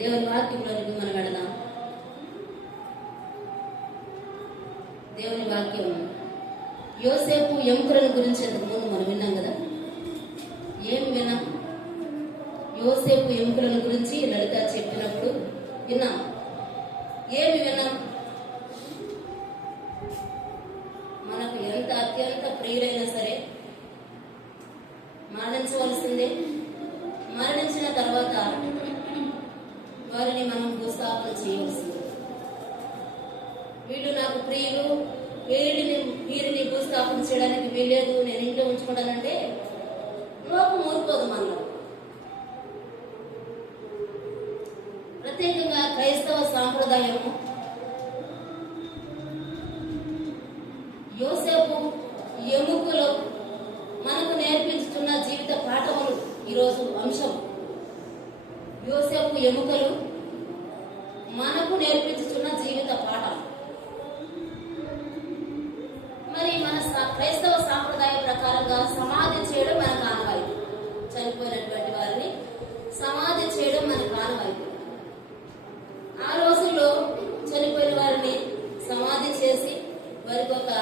దేవుని వాక్యంలోనికి మనం వెళదాం. దేవుని వాక్యం యోసేపు ఎముకలను గురించి ఇంతకు ముందు మనం విన్నాం కదా. ఏమి విన్నాం? యోసేపు ఎముకలను గురించి లలిత చెప్పినప్పుడు విన్నాం. ఏమి విన్నాం? మనకు ఎంత అత్యంత ప్రియులైనా సరే మరణించవలసిందే. మరణించిన తర్వాత వారిని మనం భూస్థాపన చేయవలసింది. వీళ్ళు నాకు ప్రియులు, వీరిని భూస్థాపన చేయడానికి వీలేదు, నేను ఇంట్లో ఉంచుకుంటానంటే లోకం ఊరుకోదు మనలో. ప్రత్యేకంగా క్రైస్తవ సాంప్రదాయము యోసేపు ఎముకలు మనకు నేర్పించుతున్న జీవిత పాఠములు ఈరోజు అంశం. యోసేపు ఎముకలు మనకు నేర్పించుతున్న జీవిత పాఠం. మరి మన క్రైస్తవ సాంప్రదాయ ప్రకారంగా సమాధి చేయడం మనకు ఆనవాయితీ. చనిపోయినటువంటి వారిని సమాధి చేయడం మనకు ఆనవాయితీ. ఆ రోజుల్లో చనిపోయిన వారిని సమాధి చేసి వారికి ఒక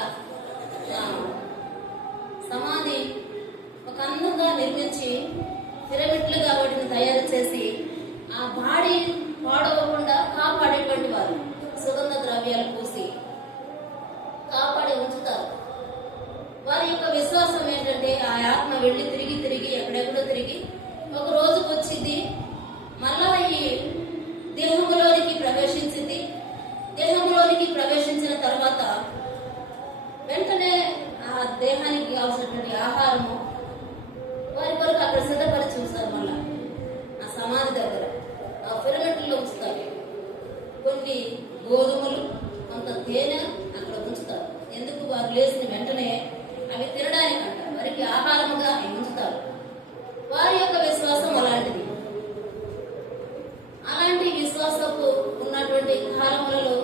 సమాధి ఒక అందంగా నిర్మించి పిరమిడ్లుగా వాటిని తయారు చేసి ఆ బాడీ పాడవకుండా కాపాడేటువంటి వారు సుగంధ ద్రవ్యాలు పూసి కాపాడి ఉంచుతారు. వారి యొక్క విశ్వాసం ఏంటంటే ఆ ఆత్మ వెళ్ళి తిరిగి ఎక్కడెక్కడో తిరిగి ఒక రోజుకు వచ్చింది, మళ్ళా ఈ దేహంలోనికి ప్రవేశించింది. దేహంలోనికి ప్రవేశించిన తర్వాత వెంటనే ఆ దేహానికి కావాల్సినటువంటి ఆహారము వారి కొరకు అక్కడ సిద్ధపరిచి ఉంచుతారు. మళ్ళా ఆ సమాధి దగ్గర ఆ పిరమిడ్లో ఉంచుతారు. కొన్ని గోధుమలు, కొంత తేనె అక్కడ ఉంచుతారు. ఎందుకు? వారు లేచిన వెంటనే అవి తినడానికి అంట, వారికి ఆహారముగా అవి ఉంచుతారు. వారి యొక్క విశ్వాసం అలాంటిది. అలాంటి విశ్వాసపు ఉన్నటువంటి కాలములలో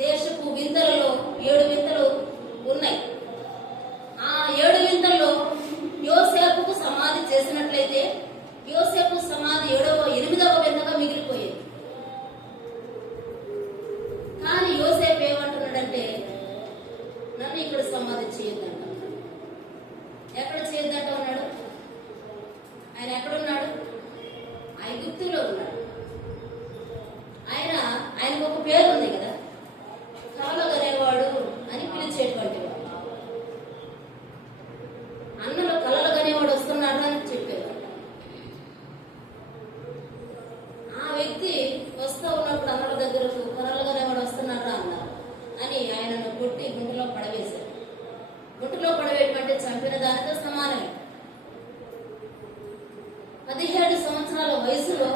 దేశపు వింతలలో 7 వింతలు ఉన్నాయి. ఆ 7 వింతల్లో యోసేపుకు సమాధి చేసినట్లయితే యోసేపు సమాధి 8వ వింతగా మిగిలిపోయేది. కానీ యోసేపు ఏమంటున్నాడంటే, నన్ను ఇక్కడ సమాధి చేయొద్దంట. ఎక్కడ చేయొద్దంట ఉన్నాడు? ఆయన ఎక్కడున్నాడు? ఐగుప్తులో ఉన్నాడు. ఆయనకు ఒక పేరు ఉంది కదా, కలలుగనేవాడు అని పిలిచేటువంటి వాడు. అన్నలో కలలుగనేవాడు వస్తున్నాడు అని చెప్పేవాడు. ఆ వ్యక్తి వస్తూ ఉన్నప్పుడు అన్నల దగ్గరకు కలలుగనేవాడు వస్తున్నాడు అన్నారు అని ఆయనను కొట్టి గుంటలో పడవేశారు. గుంటలో పడవేయమంటే చంపిన దానితో సమానమే. 17 సంవత్సరాల వయసులో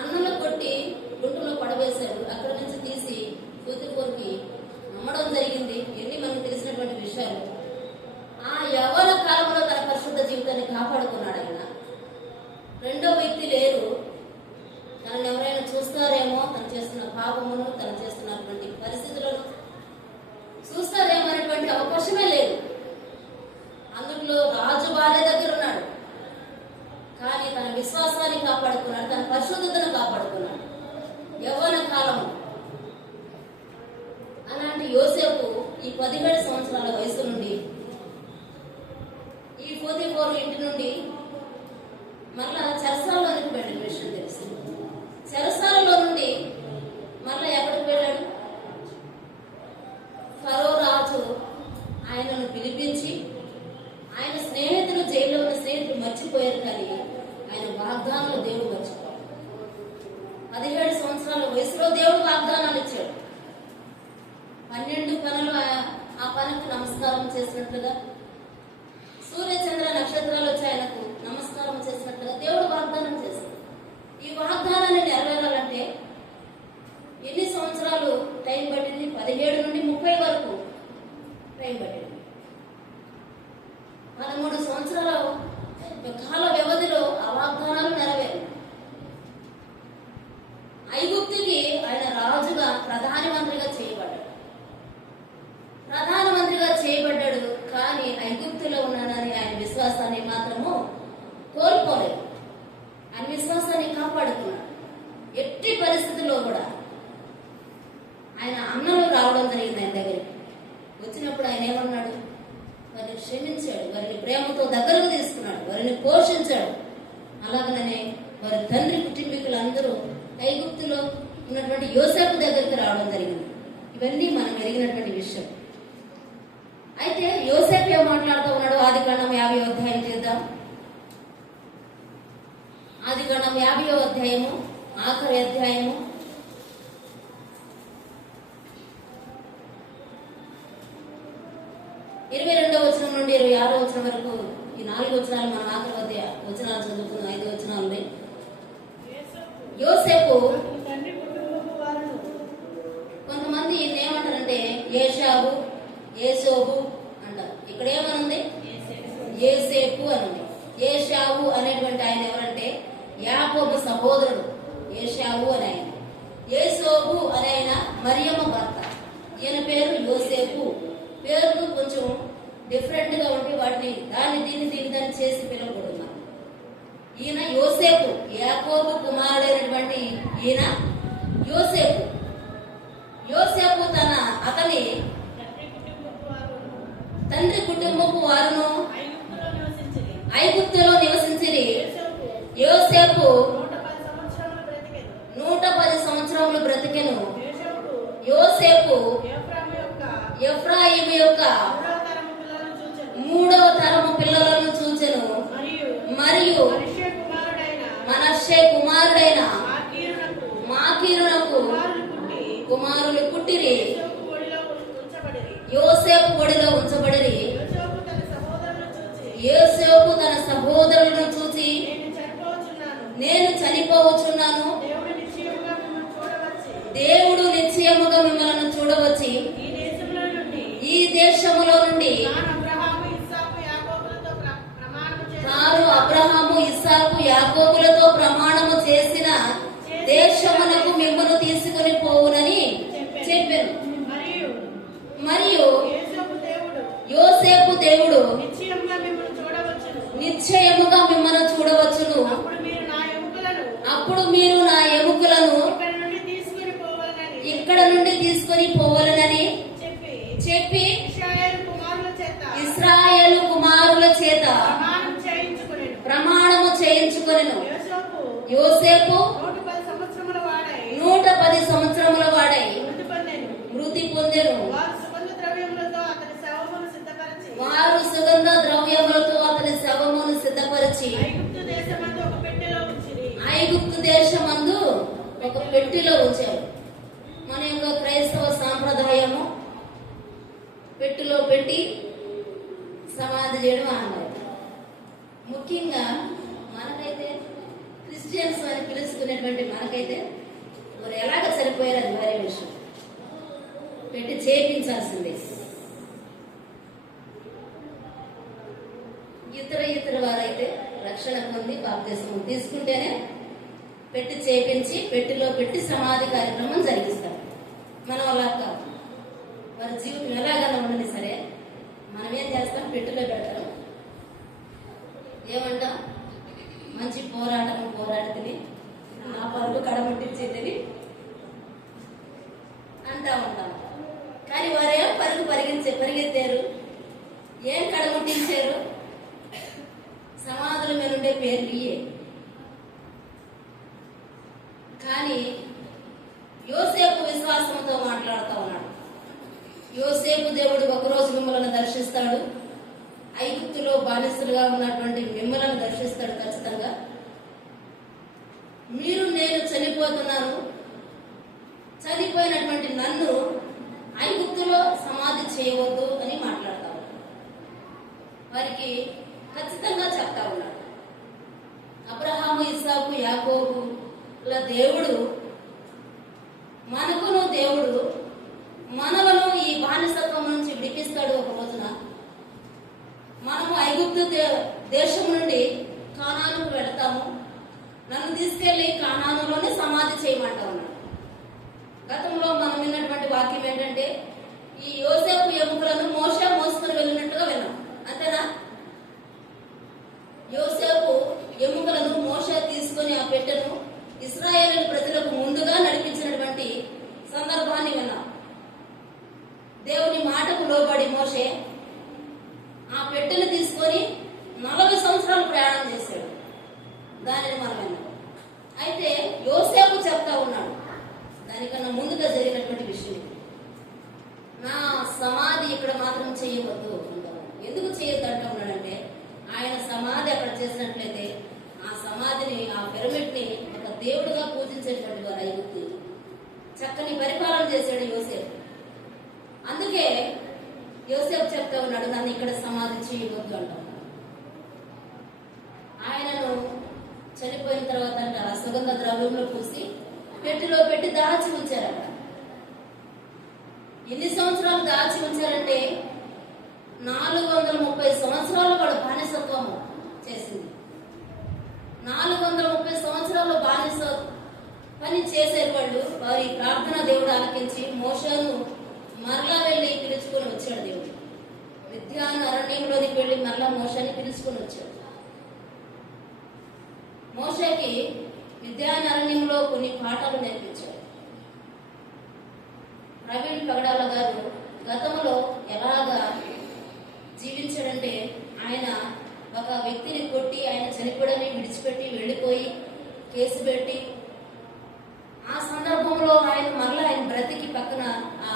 అన్నలు కొట్టి గుంటలో పడవేశారు. అక్కడి నుంచి తీసి తూతిపోరికి నమ్మడం జరిగింది. ఎన్ని మనకు తెలిసినటువంటి విషయాలు. ఆ యవ్వన కాలంలో తన పరిశుద్ధ జీవితాన్ని కాపాడుకున్నాడు ఆయన. రెండో వ్యక్తి లేరు. తనను ఎవరైనా చూస్తారేమో, తను చేస్తున్న పాపమును, తను చేస్తున్నటువంటి పరిస్థితులను చూస్తారేమో అనేటువంటి అవకాశమే లేదు. అందులో రాజు భార్య దగ్గర ఉన్నాడు. కానీ తన విశ్వాసాన్ని కాపాడుకున్నాడు, తన పరిశుద్ధతను కాపాడుకున్నాడు యవ్వన కాలము. అలాంటి యోసేపు ఈ 17 సంవత్సరాల వయసు నుండి ఈ పోతీఫోరు ఇంటి నుండి మళ్ళా చెరసాలలోనికి వెళ్ళిన విషయం తెలుసు. చెరసాలలో నుండి మళ్ళా ఎక్కడికి వెళ్ళాడు? ఫరో రాజు ఆయనను పిలిపించి, ఆయన స్నేహితులు జైల్లో ఉన్న స్నేహితులు మర్చిపోయారు, కానీ ఆయన వాగ్దానాలు దేవుడు మర్చిపోయాడు. 17 సంవత్సరాల వయసులో దేవుడు వాగ్దానాలు ఇచ్చాడు. 12 పనులు ఆ పనికి నమస్కారం చేసినట్లుగా, సూర్య చంద్ర నక్షత్రాలు వచ్చి ఆయనకు నమస్కారం చేసినట్లుగా దేవుడు వాగ్దానం చేశాడు. ఈ వాగ్దానాన్ని నెరవేరాలంటే ఎన్ని సంవత్సరాలు టైం పట్టింది? 17 నుండి 30 వరకు టైం పట్టింది. 13 సంవత్సరాల కాల వ్యవధిలో ఆ వాగ్దానాలు నెరవేరు. ఐగుప్తుకి ఆయన రాజుగా ప్రధానమంత్రిగా చేయబడ్డాడు. కానీ ఐగుప్తులో ఉన్నాడని ఆయన విశ్వాసాన్ని మాత్రము కోల్పోలేదు. ఆయన విశ్వాసాన్ని కాపాడుకున్నాడు. క్షమించాడు, వారిని ప్రేమతో దగ్గరకు తీసుకున్నాడు, వారిని పోషించాడు. అలాగనే వారి తండ్రి కుటుంబీకులందరూ ఐగుప్తులో ఉన్నటువంటి యోసేపు దగ్గరికి రావడం జరిగింది. ఇవన్నీ మనం ఎరిగినటువంటి విషయం. అయితే యోసేపు ఏం మాట్లాడుతూ ఉన్నాడు? ఆదికాండం 50వ అధ్యాయం చేద్దాం. ఆదికాండం 50వ అధ్యాయము ఆఖరి అధ్యాయము 22వ వచనం నుండి 26వ వచనం వరకు ఈ 4 వచనాలు మనం ఆఖరి వచనాలు చదువుకున్న 5 వచనాలు. యోసేపు కొంతమంది ఈయన ఏమంటారంటే ఏషావు, ఏసోబు అంటారు. ఇక్కడ ఏమనుంది? ఏసేపు అని ఉంది. ఏషావు అనేటువంటి ఆయన ఎవరంటే యాకోబు సహోదరుడు ఏషావు అని ఆయన. ఏసోబు అనే ఆయన మరియమ్మ భర్త. ఈయన పేరు యోసేపు. పేరుకు కొంచెం డిఫరెంట్ గా ఉంటే వాటిని దీన్ని చేసి పిలవకూడదు. ఈయన యోసేపు, యాకోబు కుమారుడైనటువంటి ఈయన యోసేపు. యోసేపు అతని తండ్రి కుటుంబపు వారును ఐగుప్తులో నివసించిరి. యోసేపు 110 సంవత్సరములు బ్రతికెను. యోసేపు ఎఫ్రాయిము యొక్క 3వ తరము పిల్లలను చూచెను. మరియు మనష్షే కుమారుడైన మాకీరునకు కుమారులు పుట్టిరి. యోసేపు ఒడిలో ఉంచబడిరి. యోసేపు తన సహోదరులను చూసి నేను చనిపోవచ్చున్నాను, దేవుడు నిశ్చయముగా మిమ్మల్ని చూడవచ్చి ఈ దేశములో నుండి తాను అబ్రహాము ఇస్సాకు యాకోబులతో ప్రమాణము చేసిన దేశమునకు మిమ్మల్ని తీసుకుని పోవునని చెప్పాను. మరియు యోసేపు దేవుడు నిశ్చయముగా మిమ్మల్ని చూడవచ్చును, అప్పుడు మీరు నా ఎముకలను ఇక్కడ నుండి తీసుకుని పోవాలనని చెప్పి ఇశ్రాయేలు కుమారుల చేత ప్రమాణము చేయించుకొనెను. యోసేపు 110 సంవత్సరముల వాడై మృతి పొందెను. వారు సుగంధ ద్రవ్యములతో అతని శవమును సిద్ధపరిచి ఐగుప్తు దేశమందు ఒక పెట్టెలో ఉంచారు. మన యొక్క క్రైస్తవ సాంప్రదాయము పెట్టెలో పెట్టి సమాధి చేయడం అన్నారు. ముఖ్యంగా మనకైతే క్రిస్టియన్స్ అని పిలుచుకునేటువంటి మనకైతే మరి ఎలాగ సరిపోయారు అది వేరే విషయం. పెట్టి చేయించాల్సిందే. ఇతర వారైతే రక్షణ పొంది బాప్తిస్మం తీసుకుంటేనే పెట్టి చేపించి పెట్టిలో పెట్టి సమాధి కార్యక్రమం జరిగిస్తారు. మనం అలా కాదు. వారి జీవితం ఎలాగన్నా ఉండని సరే మనం ఏం చేస్తాం? పెట్టిలో పెడతాం. ఏమంటాం? మంచి పోరాడితిని, నా పరుగు కడముట్టించేదని అంటా ఉంటాం. కానీ వారేం పరిగెత్తారు, ఏం కడముట్టించారు? సమాధుల మీద ఉండే పేర్లు ఇయే. కానీ యోసేపు విశ్వాసంతో మాట్లాడుతూ ఉన్నాడు. యోసేపు దేవుడు ఒకరోజు మిమ్మల్ని దర్శిస్తాడు. ఐగుప్తులో బానిసలుగా ఉన్నటువంటి మిమ్మల్ని దర్శిస్తాడు ఖచ్చితంగా. నేను చనిపోతున్నాను, చనిపోయినటువంటి నన్ను ఐగుప్తులో సమాధి చేయవద్దు అని మాట్లాడతాడు. వారికి ఖచ్చితంగా చెప్తా ఉన్నాడు. అబ్రహాము, ఇస్సాకు, యాకోబుల దేవుడు మనకును దేవుడు మనలను ఈ బానిసత్వం నుంచి విడిపిస్తాడు. ఒక రోజున మనము ఐగుప్తు దేశం నుండి కానానుకు వెళ్తాము, నన్ను తీసుకెళ్లి కానానులోనే సమాధి చేయమంటా ఉన్నాడు. గతంలో మనం విన్నటువంటి వాక్యం ఏంటంటే ఈ యోసేపు ఎముకలను మోషే మోసుకొని వెళ్ళినట్టుగా విన్నాం. అంతేనా? యోసేపు ఎముకలను మోషే తీసుకొని ఆ పెట్టెను ఇశ్రాయేలు ప్రజలకు ముందుగా నడిపించినటువంటి సందర్భాన్ని విన్నాం. దేవుని మాటకు లోబడి మోషే ఆ పెట్టెలు తీసుకొని 40 సంవత్సరాలు ప్రయాణం చేశాడు. దానిని మనం విన్నాం. అయితే యోసేపు చెప్తా ఉన్నాడు, దానికన్నా ముందుగా జరిగినటువంటి విషయం ఇది. నా సమాధి ఇక్కడ మాత్రం చేయవద్దు అంటాడు. ఎందుకు చేయొద్దు అంటా ఉన్నాడంటే, ఆయన సమాధి అక్కడ చేసినట్లయితే ఆ సమాధిని, ఆ పిరమిడ్ ని ఒక దేవుడుగా పూజించేటువంటి వారు ఐగుప్తు. చక్కని పరిపాలన చేశాడు యోసేపు. అందుకే యోసేపు చెప్తా ఉన్నాడు, నన్ను ఇక్కడ సమాధి చేయవద్దు అంటాడు. ఆయనను చనిపోయిన తర్వాత అంట సుగంధ ద్రవ్యంలో పూసి పెట్టిలో పెట్టి దాచి ఉంచారట. ఎన్ని సంవత్సరాలు దాచి ఉంచారంటే 430 సంవత్సరాలు వాడు బానిసత్వం చేసింది. 430 సంవత్సరాలు బానిస పని చేసేవాళ్ళు. వారి ప్రార్థన దేవుడు ఆలకించి మోషేను మరలా వెళ్ళి పిలుచుకొని వచ్చాడు. దేవుడు మిద్యాను అరణ్యంలోనికి వెళ్ళి మరలా మోషేని పిలుచుకొని వచ్చాడు. మోషేకి మిద్యాను అరణ్యంలో కొన్ని పాఠాలు నేర్పించాడు. ప్రవీణ్ పగడాల గారు గతంలో ఎలాగా జీవించాడంటే, ఆయన ఒక వ్యక్తిని కొట్టి ఆయన చనిపోవడాన్ని విడిచిపెట్టి వెళ్ళిపోయి కేసు పెట్టి, ఆ సందర్భంలో ఆయన బ్రతికి పక్కన ఆ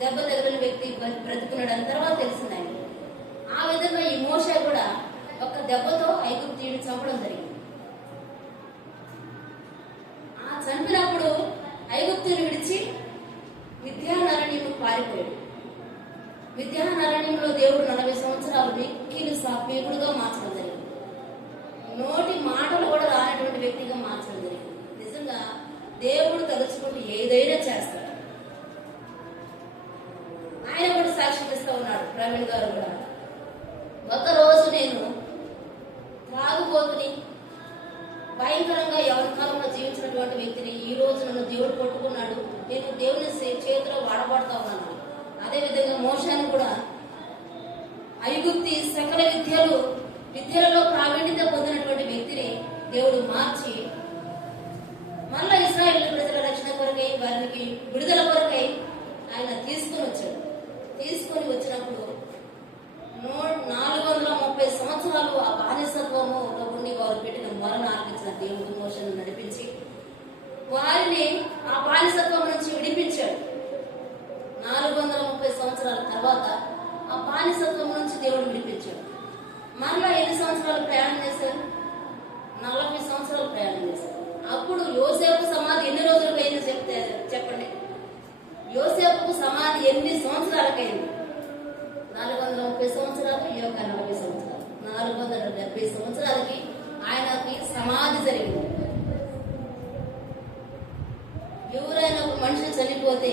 దెబ్బ తగిలిన వ్యక్తి బ్రతుకున్నాడు అని తర్వాత తెలిసింది ఆయన. ఆ విధంగా ఈ మోషే కూడా ఒక దెబ్బతో ఐగుప్తీయుని చంపడం జరిగింది. ఆ చంపినప్పుడు ఐగుప్తుని విడిచి మిద్యానారణ్యంలో పారిపోయాడు. మిద్యానారణ్యంలో దేవుడు 40 సంవత్సరాలు మిక్కిలి సాత్వికుడుగా మార్చడం జరిగింది. నోటి మాటలు కూడా రానటువంటి వ్యక్తిగా మార్చడం జరిగింది. నిజంగా దేవుడు తలుచుకుంటూ ఏదైనా చేస్తాడు. ఆయన కూడా సాక్ష్యం ఇస్తూ ఉన్నాడు. ప్రవీణ్ గారు కూడా, ఒక రోజు నేను త్రాగుబోతుని, భయంకరంగా ఎవరి కాలంలో జీవించినటువంటి వ్యక్తిని ఈ రోజు నన్ను దేవుడు పట్టుకున్నాడు, నేను దేవుని చేతిలో వాడబడతా ఉన్నాను. అదేవిధంగా మోషేను కూడా ఐగుప్తి సకల విద్యలలో ప్రావీణ్యత పొందినటువంటి వ్యక్తిని దేవుడు మార్చి మళ్ళా ఇశ్రాయేలు ప్రజల రక్షణ కొరకై, వారికి విడుదల కొరకై ఆయన తీసుకుని వచ్చాడు. తీసుకొని వచ్చినప్పుడు 430 సంవత్సరాలు ఆ బానిసత్వము ఉండి వారు పెట్టిన మొరను ఆలకించిన దేవుడు మోషేను నడిపించి వారిని ఆ బానిసత్వం నుంచి విడిపించాడు. 430 సంవత్సరాల తర్వాత ఆ బానిసత్వం నుంచి దేవుడు విడిపించాడు. మరలా ఎన్ని సంవత్సరాలు ప్రయాణం చేశారు? 40 సంవత్సరాలు ప్రయాణం చేశారు. అప్పుడు యోసేపు సమాధి ఎన్ని రోజులకు అయింది చెప్పండి. యోసేపు సమాధి ఎన్ని సంవత్సరాలకైంది? 430 సంవత్సరాలు, ఈ యొక్క 40 సంవత్సరాలు, 470 సంవత్సరాలకి ఆయనకి సమాధి జరిగింది. ఎవరైనా ఒక మనిషి చనిపోతే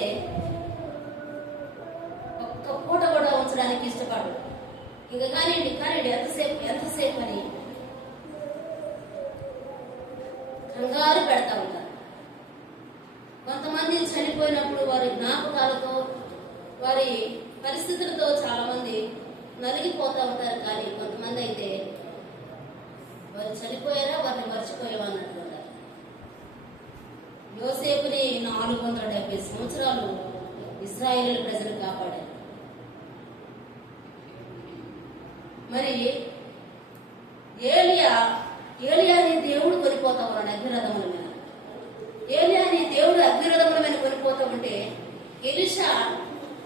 ఒక్క పూట కూడా ఉంచడానికి ఇష్టపడు. ఇంకా కానివ్వండి ఎంతసేపు అని కంగారు పెడతా ఉంటారు. కొంతమంది చనిపోయినప్పుడు వారి జ్ఞాపకాలతో, వారి పరిస్థితులతో చాలా మంది నలిగిపోతా ఉంటారు. కానీ కొంతమంది అయితే వారు చనిపోయారా, వారిని మర్చిపోయావా అన్నట్టు ఉంటారు. యోసేపుని 470 సంవత్సరాలు ఇశ్రాయేలు ప్రజలు కాపాడారు. మరి ఏలియాని దేవుడు కొనిపోతా ఉన్నాడు అగ్నిరథముల మీద. ఏలియాని దేవుడు అగ్నిరథముల మీద కొనిపోతా ఉంటే ఎలీషా,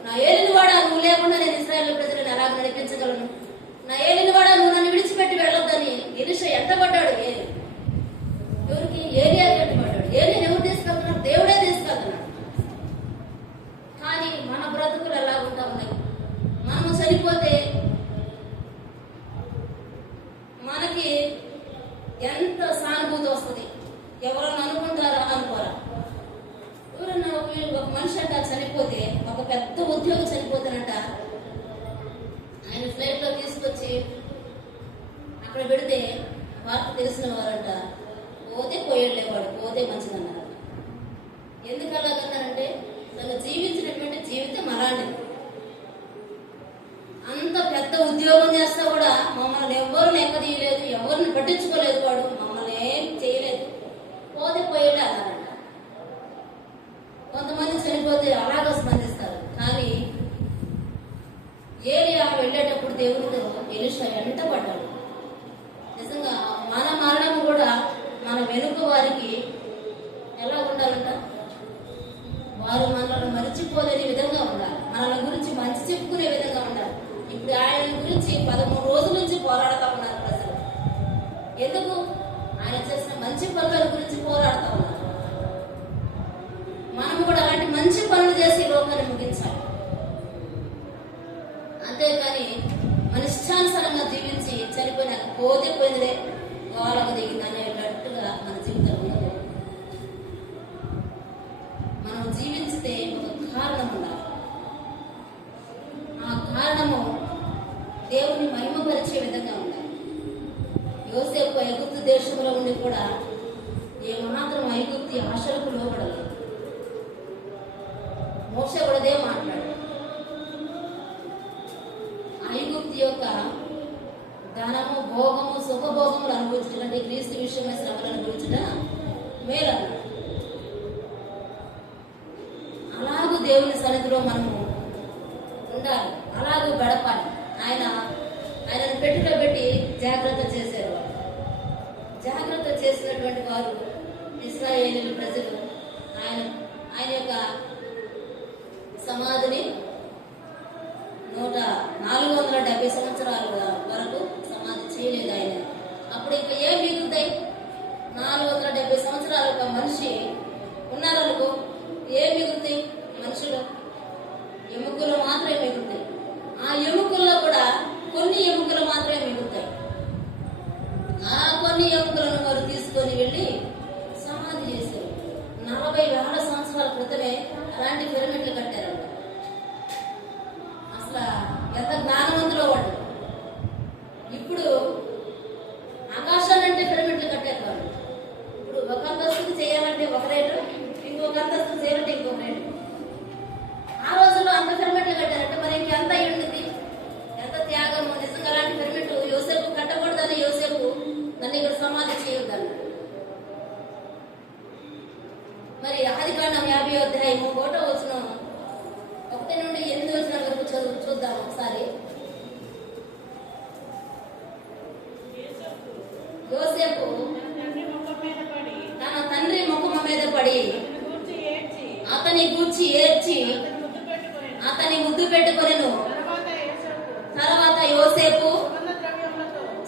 నా ఏలినవాడా, నువ్వు లేకుండా నేను ఇశ్రాయేలు ప్రజలను ఎలా నడిపించగలను? నా ఏలినవాడా, నువ్వు నన్ను విడిచిపెట్టి వెళ్ళొద్దని ఎలీషా ఎంటబడ్డాడు. ఎవరికి? ఏలియాకి ఎంటబడ్డాడు. ఏలియాని ఎవరు తీసుకెళ్తున్నాడు? దేవుడే తీసుకెళ్తున్నాడు. కానీ మన బ్రతుకులు ఎలా ఉంటా ఉన్నాయి? మనము చనిపోతే మనకి ఎంత సానుభూతి వస్తుంది? ఎవరన్నా అనుకుంటారా? అనుకోరా? ఎవరన్నా ఒక మనిషి అంట చనిపోతే, ఒక పెద్ద ఉద్యోగం చనిపోతానంట, ఆయన ఫ్లైట్ లో తీసుకొచ్చి అక్కడ పెడితే వార్త తెలిసిన వారంట పోతే పోయేళ్ళేవాడు, పోతే మంచిదన్నారు. ఎందుకు అలాగన్నారంటే తను జీవించినటువంటి జీవితం అలాంటిది. అంత పెద్ద ఉద్యోగం చేస్తా కూడా మమ్మల్ని ఎవ్వరు లెక్క తీయలేదు, ఎవరిని పట్టించుకోలేదు, వాడు మమ్మల్ని ఏం చేయలేదు, పోతే పోయేళ్ళే అన్నారంట. కొంతమంది చనిపోతే అలాగ స్పందిస్తారు. కానీ ఏలియా వెళ్ళేటప్పుడు దేవుడితో ఎలీషా వెంటబడ్డాడు. నిజంగా మన మరణం కూడా మన వెనుక వారికి ఎలా ఉండాలంట? వారు మనల్ని మరిచిపోలేని విధంగా ఉండాలి, మనల్ని గురించి మంచి చెప్పుకునే విధంగా ఉండాలి. ఇప్పుడు ఆయన గురించి 13 రోజుల నుంచి పోరాడుతూ ఉన్నారు ప్రజలు. ఎందుకు? ఆయన చేసిన మంచి పనుల గురించి పోరాడుతూ ఉన్నారు. మనం కూడా అలాంటి మంచి పనులు చేసి లోకాన్ని ముగించాలి. అంతేకాని మన ఇష్టానుసారంగా జీవించి చనిపోయిన పోతే పోయిందిలే వాళ్ళకు దిగింది అనేటట్టుగా మన జీవితం ఉండదు. మనం జీవించితే ఒక కారణం ఉండాలి. ఆ కారణము దేవుని మహిమపరిచే విధంగా ఉండాలి. యోసేపు ఐగుప్తు దేశంలో ఉండి కూడా ఏమాత్రం ఐగుప్తి ఆశలకు లోపడలేదు. మోషే కూడా అదే మాట్లాడు. ఐగుప్తి యొక్క ధనము, భోగము, సుఖభోగములు అనుభవించడం అంటే క్రీస్తు విషయమైన శ్రమలు అనుభవించట మేలన్నాడు. అలాగూ దేవుని సన్నిధిలో మనము ఉండాలి, అలాగూ గడపాలి. ఆయనను పెట్టిలో పెట్టి జాగ్రత్త చేసేవారు. జాగ్రత్త చేసినటువంటి వారు ఇశ్రాయేలు ప్రజలు ఆయన యొక్క సమాధిని 470 సంవత్సరాల వరకు సమాధి చేయలేదు ఆయన. అప్పుడు ఇంకా ఏం మిగులుతాయి? 470 సంవత్సరాలు ఒక మనిషి ఉన్నారనుకో, ఏం మిగులుతాయి? మనుషులు ఎముకలు మాత్రమే మిగులుతాయి. ఆ ఎముకల్లో కూడా కొన్ని ఎముకలు మాత్రమే మిగులుతాయి. ఆ కొన్ని ఎముకలను వారు తీసుకొని వెళ్ళి సమాధి చేశారు. 40,000 సంవత్సరాల క్రితమే అలాంటి పిరమిడ్లు కట్టారు. అసలు ఎంత జ్ఞానవంతులో వాడు. ఇప్పుడు ఆకాశాలంటే పిరమిడ్లు కట్టారు వాళ్ళు. ఇప్పుడు ఒక అంతస్తుకు చేయాలంటే ఒక రేటు, ఇంకొక అంతస్తు చేయాలంటే ఇంకొక రేటు. ఆ రోజుల్లో అంత పిరమిడ్లు కట్టారంటే మరి ఇంకెంత అయి ఉంటుంది? ఎంత త్యాగం! నిజంగా అలాంటి పిరమిడ్ యోసేపు కట్టకూడదని యోసేపు నన్ను ఇక్కడ సమాధి చేయొద్దని. మరి ఆదికాండం 50వ అధ్యాయం 1వ వచనం 1 నుండి 8 వచనాల వరకు చూద్దాం ఒకసారి. యోసేపు తన తండ్రి ముఖం మీద పడి అతని గూర్చి ఏడ్చి అతని ముద్దు పెట్టుకొనెను. తర్వాత యోసేపు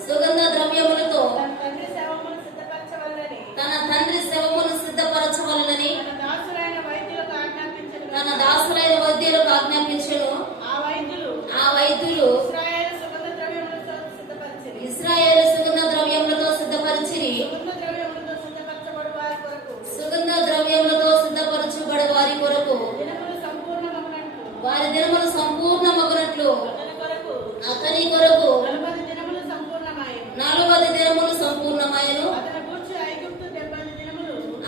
సుగంధ ద్రవ్యములతో తన తండ్రి శవమును సిద్ధపరచవలనని తన దాసులైన వైద్యులకు ఆజ్ఞాపించెను. ఆ వైద్యులు ఇశ్రాయేలు సుగంధ ద్రవ్యములతో సిద్ధపరిచిరి. సుగంధ ద్రవ్యములతో సిద్ధపరచబడే వారి కొరకు వారి దినములు సంపూర్ణమగునట్లు అతని కొరకు 40 దినములు సంపూర్ణమాయను.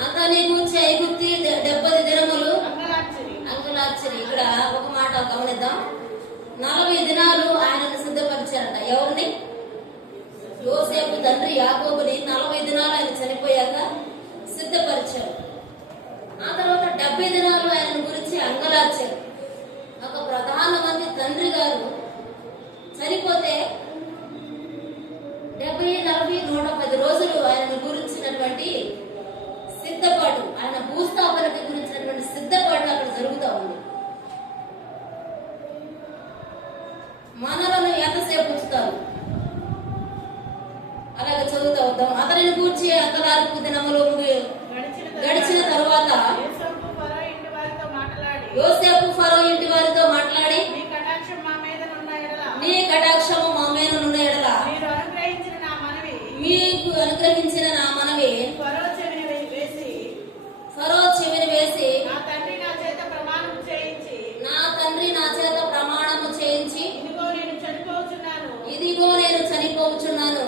అతని గూర్చి ఐగుప్తి 70 దినములు అంగలార్చిరి. ఇక్కడ ఒక మాట గమనిద్దాం. 40 దినాలు ఆయనను సిద్ధపరిచారట. ఎవరిని? యోసేపు తండ్రి యాకోబుని 40 దినాలు ఆయన చనిపోయాక సిద్ధపరిచారు. ఆ తర్వాత 70 దినాలు ఆయన గురించి అంగలార్చారు. ఒక ప్రధానమంత్రి తండ్రి గారు చనిపోతే 70, 40, 110 రోజులు ఆయనను గురించినటువంటి సిద్ధపాటు, ఆయన భూస్థాపనకి గురించినటువంటి సిద్ధపాటు అక్కడ జరుగుతూ ఉంది. మనలను ఎంతసేపు ఉంచుతారు? అలాగే చదువుతూ వద్దాం. అతనిని కూర్చి అంగలార్పు దినములు గడిచిన తరువాత యోసేపు ఫరో ఇంటి వారితో మాట్లాడి నీ కటాక్షము మా మీద నున్న ఎడల మీకు అనుగ్రహించిన నా మనవి ఫరో చెవిని వేసి నా తండ్రి నా చేత ప్రమాణము చేయించి ఇదిగో నేను చనిపోవచ్చున్నాను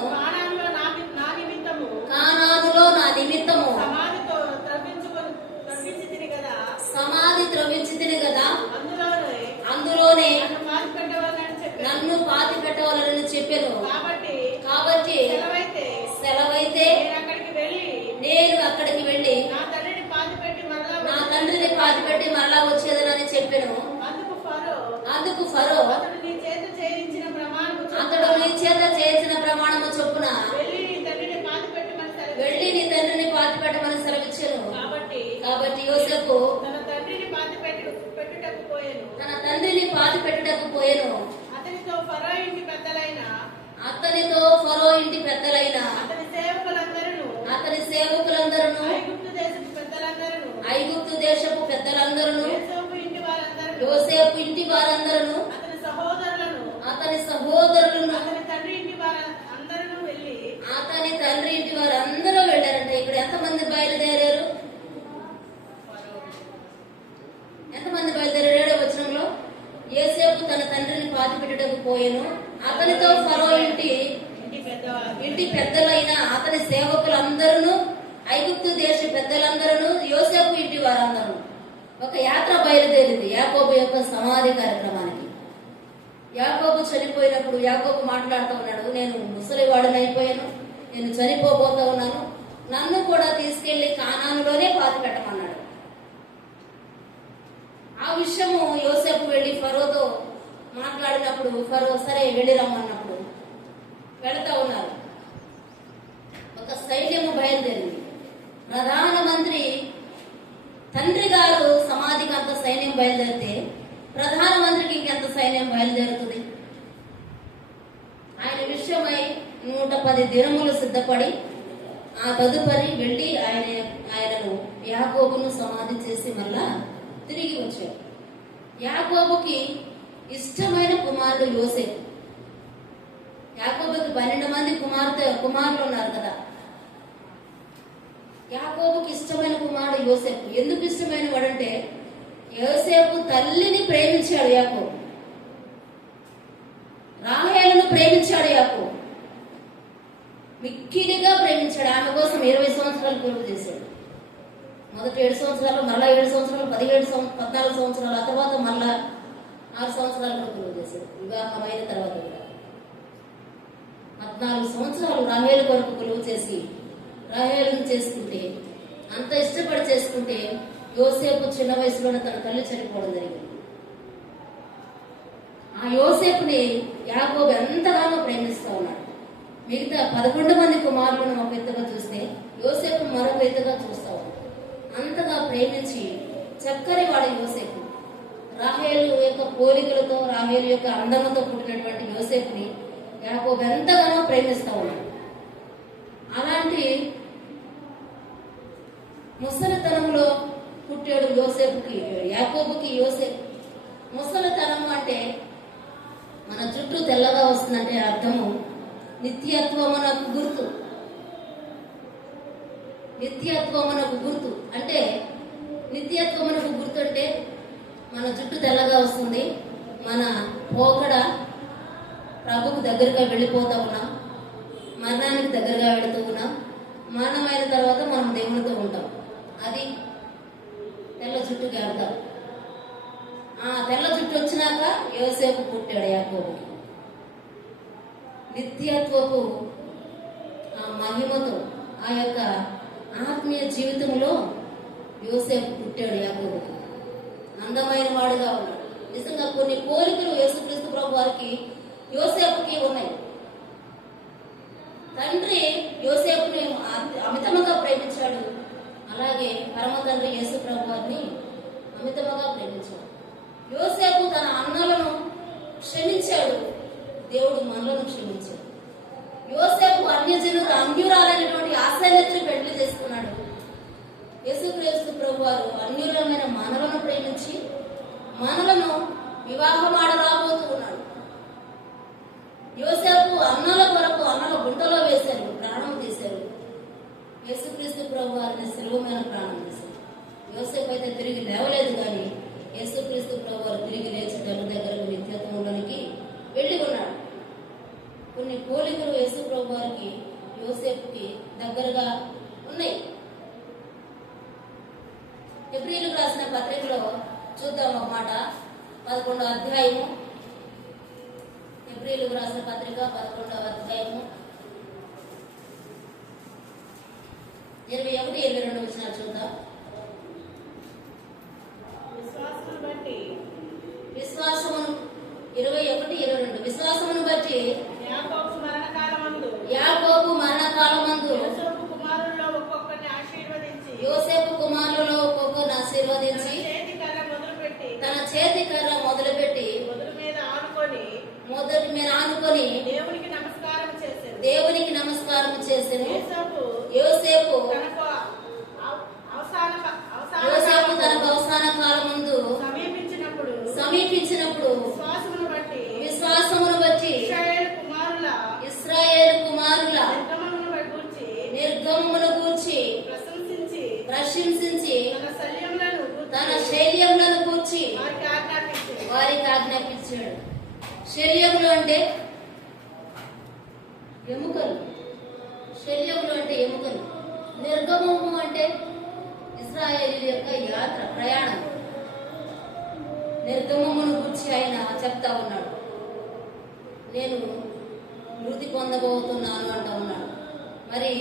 కానానులో నా నిమిత్తము సమాధి త్రవ్వించితిని కదా, అందులోనే నన్ను పాతి పెట్టవాలని చెప్పాను. కాబట్టి సెలవైతే నేను అక్కడికి వెళ్ళి నా తండ్రిని పాతి పెట్టి మరలా వచ్చేదనని చెప్పాను. అందుకు ఫరో అతడు నీ చేత చేయించిన చేత చేసిన ప్రమాణము చొప్పున వెళ్ళి నీ తండ్రిని పాతిపెట్టమని సెలవిచ్చాను. వెళ్ళి నీ తండ్రిని పాతిపెట్టమని సెలవిచ్చాను. కాబట్టి యోసేపు తన తండ్రిని పెట్టుటకు పోయెను. తన తండ్రిని పాతిపెట్టుటకు పోయెను. అతనితో ఫరో ఇంటి పెద్దలైన అతని సేవకులందరూ ఐగుప్తు దేశపు పెద్దలందరూ యోసేపు ఇంటి వారందరూ అతని సహోదరులను అతని తండ్రి ఇంటి వారందరూ వెళ్ళారంట. ఇక్కడ ఎంతమంది బయలుదేరారు? ఎంతమంది బయలుదేరారు? 7వ వచనంలో యోసేపు తన తండ్రిని పాతిపెట్టుటకు పోయెను. అతనితో ఫరో ఇంటి పెద్దలైన అతని సేవకులందరూ ఐగుప్తు దేశ పెద్దలందరూ యోసేపు ఇంటి వారందరూ ఒక యాత్ర బయలుదేరింది యాకోబు యొక్క సమాధి కార్యక్రమానికి. యాకోబు చనిపోయినప్పుడు యాకోబు మాట్లాడుతూ ఉన్నాడు, నేను ముసలివాడిని అయిపోయాను, నేను చనిపోబోతా ఉన్నాను, నన్ను కూడా తీసుకెళ్లి కానానులోనే పాతి పెట్టమన్నాడు. ఆ విషయము యోసేపు వెళ్లి ఫరోతో మాట్లాడినప్పుడు ఫరో సరే వెళ్ళి రమ్మన్నప్పుడు వెళతా ఉన్నారు. ఒక సైన్యము బయలుదేరింది. ప్రధానమంత్రి తండ్రి గారు సమాధికి అంత సైన్యం బయలుదేరితే ప్రధానమంత్రికి ఇంకెంత సైన్యం బయలుదేరుతుంది? ఆయన విషయమై 110 దినములు సిద్ధపడి ఆ తదుపరి వెళ్లి ఆయనను యాకోబును సమాధి చేసి మళ్ళా తిరిగి వచ్చారు. యాకోబుకి ఇష్టమైన కుమారుడు యోసేపు. యాకోబుకి 12 మంది కుమారులు ఉన్నారు కదా. యాకోబుకి ఇష్టమైన కుమారుడు యోసేపు. ఎందుకు ఇష్టమైన వాడంటే యోసేపు తల్లిని ప్రేమించాడు యాకోబు, రాహేలును ప్రేమించాడు యాకోబు, మిక్కిలిగా ప్రేమించాడు. ఆమె కోసం 20 సంవత్సరాలు కొలువు చేశాడు. మొదటి 7 సంవత్సరాలు, మళ్ళా 7 సంవత్సరాలు, 14 సంవత్సరాలు, ఆ తర్వాత మళ్ళా 6 సంవత్సరాలు కూడా కొలువు చేశాడు. వివాహం అయిన తర్వాత కూడా 14 సంవత్సరాలు రాహేలు కొరకు కొలువు చేసి రాహేలును చేసుకుంటే, అంత ఇష్టపడి చేసుకుంటే యోసేపు చిన్న వయసులోనే తన తల్లి చనిపోవడం జరిగింది. ఆ యోసేపుని యాకోబు ఎంతగానో ప్రేమిస్తూ ఉన్నాడు. మిగతా 11 మంది కుమారులను ఒక ఎత్తుగా చూస్తే యోసేపు మరొక ఎత్తుగా చూస్తూ ఉన్నాడు. అంతగా ప్రేమించి చక్కని వాడు యోసేపు. రాహేలు యొక్క పోలికలతో, రాహేలు యొక్క అందముతో పుట్టినటువంటి యోసేపుని యాకోబు ఎంతగానో ప్రేమిస్తూ ఉన్నాడు. అలాంటి ముసలితనంలో పుట్టాడు యాకోబుకి యోసేపు. ముసలితనము అంటే మన జుట్టు తెల్లగా వస్తుందంటే అర్థము నిత్యత్వమునకు గుర్తు. నిత్యత్వమునకు గుర్తు అంటే మన జుట్టు తెల్లగా వస్తుంది, మన పోకడ ప్రభుకు దగ్గరగా వెళ్ళిపోతా ఉన్నాం, మరణానికి దగ్గరగా వెళుతూ ఉన్నాం, మరణమైన తర్వాత మనం దేవునితో ఉంటాం. అది తెల్ల జుట్టుకి అర్థం. ఆ తెల్ల జుట్టు వచ్చినాక యోసేపు పుట్టాడు యాకోబుకి. నిత్యత్వపు ఆ మహిమతో ఆ యొక్క ఆత్మీయ జీవితంలో యోసేపు పుట్టాడు యాకోబుకి. అందమైన వాడుగా ఉన్నాడు. నిజంగా కొన్ని పోలికలు యేసుక్రీస్తు ప్రభు వారికి యోసేపుకి ఉన్నాయి. తండ్రి యోసేపుని అమితముగా ప్రేమించాడు, అలాగే పరమ తండ్రి యేసు ప్రభు వారిని అమితముగా ప్రేమించాడు. యోసేపు తన అన్నలను క్షమించాడు, దేవుడు మనలను క్షమించాడు. యోసేపు అన్యురాలైనటువంటి ఆశీర్వదించి పెళ్లి చేసుకున్నాడు. యేసుక్రీస్తు ప్రభు వారు అన్యులమైన మనలను ప్రేమించి మనలను వివాహం ఆడరాబోతూ ఉన్నాడు. యోసేపు అన్నల కొరకు అన్నల గుంటలో వేశారు, ప్రాణం తీశారు. యేసుక్రీస్తు ప్రభు వారిని శిలువ మీద ప్రాణం తీశారు. యోసేపు అయితే తిరిగి లేవలేదు, కానీ యేసుక్రీస్తు ప్రభు వారు తిరిగి లేచి తల్లి దగ్గరకు నిత్యత్వంలోనికి వెళ్ళి ఉన్నాడు. కొన్ని పోలికలు యేసు ప్రభు వారికి యోసేపుకి దగ్గరగా ఉన్నాయి. హెబ్రీయులకు రాసిన పత్రికలో చూద్దాం ఒక మాట. 11వ అధ్యాయము, హెబ్రీయులకు రాసిన పత్రిక 11వ అధ్యాయము 21, 22 వచనాలు చూద్దాం. విశ్వాసమును 21, 22 విశ్వాసమును బట్టి చేసిన యేసోపు యోసేపు తనకు యోసేపు తనకు అవసాన కాలం ముందు సమీపించినప్పుడు విశ్వాసమును బట్టి ఇశ్రాయేలు కుమారుల నిర్గమమును గూర్చి ప్రశంసించి తన శైల్యములను గూర్చి వారికి ఆజ్ఞాపించాడు. శల్యములు అంటే ఎముకలు, శల్యములు అంటే ఎముకలు, నిర్గమము అంటే ఇశ్రాయేలు యొక్క యాత్ర ప్రయాణం. నిర్గమమును గురించి ఆయన చెప్తా ఉన్నాడు, నేను మృతి పొందబోతున్నాను అంటూ ఉన్నాడు. మరి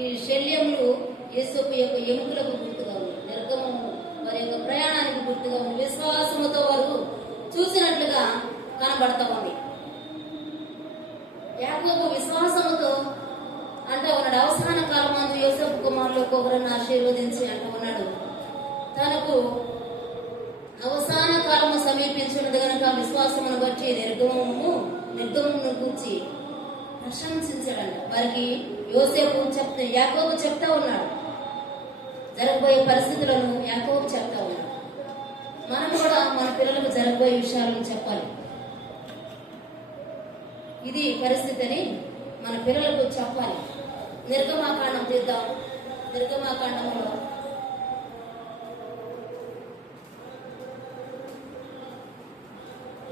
ఈ శల్యములు యేసోపు యొక్క ఎముకలకు గుర్తుగా ఉంది, నిర్గమము వారి యొక్క ప్రయాణానికి గుర్తుగా ఉంది, విశ్వాసముతో వారు చూసినట్లుగా కనబడతా ఉంది. యాకోబు విశ్వాసముతో అంటూ ఉన్నాడు, అవసాన కాలం మందు యోసేపు కుమారులు ఒకరిని ఆశీర్వదించి అంటూ ఉన్నాడు, తనకు అవసాన కాలము సమీపించినది గనుక విశ్వాసమును బట్టి నిర్గమమును గూర్చి ప్రశంసించాడంట. వారికి యాకోబు చెప్తా ఉన్నాడు, జరగబోయే పరిస్థితులను యాకోబు చెప్తా ఉన్నాడు. మనం కూడా మన పిల్లలకు జరగబోయే విషయాలను చెప్పాలి. ఇది పరిస్థితి అని మన పిల్లలకు చెప్పాలి. నిర్గమాకాండం తీద్దాం. నిర్గమాకాండంలో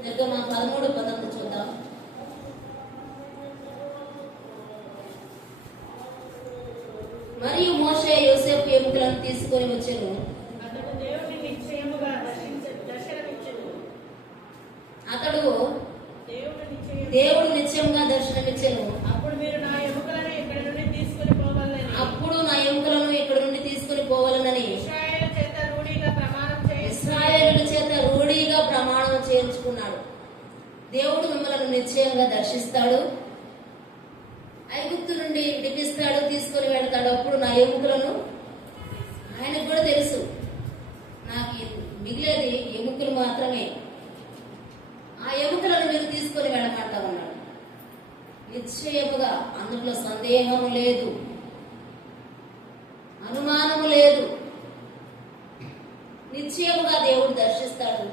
నిర్గమ 13:19 చూద్దాం. మరియు మోషే యోసేపు ఎముకలను తీసుకొని వచ్చెను. అతడు దేవుడు నిశ్చయముగా దర్శనమిచ్చెను. అప్పుడు నా ఎముకలను ఇక్కడ నుండి తీసుకుని పోవాలనని ఇశ్రాయేలు చేత రూఢిగా ప్రమాణం చేయించుకున్నాడు. దేవుడు మిమ్మల్ని నిశ్చయంగా దర్శిస్తాడు, ఐగుప్తు నుండి విడిపిస్తాడు, తీసుకొని వెళ్తాడు. అప్పుడు నా ఎముకలను, ఆయనకు కూడా తెలుసు నాకు మిగిలేది ఎముకలు మాత్రమే, ఆ ఎముకలను మీరు తీసుకొని వెళ్ళమంటా ఉన్నాడు. నిశ్చయముగా, అందులో సందేహము లేదు, అనుమానము లేదు. నిశ్చయముగా దేవుడు దర్శిస్తాడు,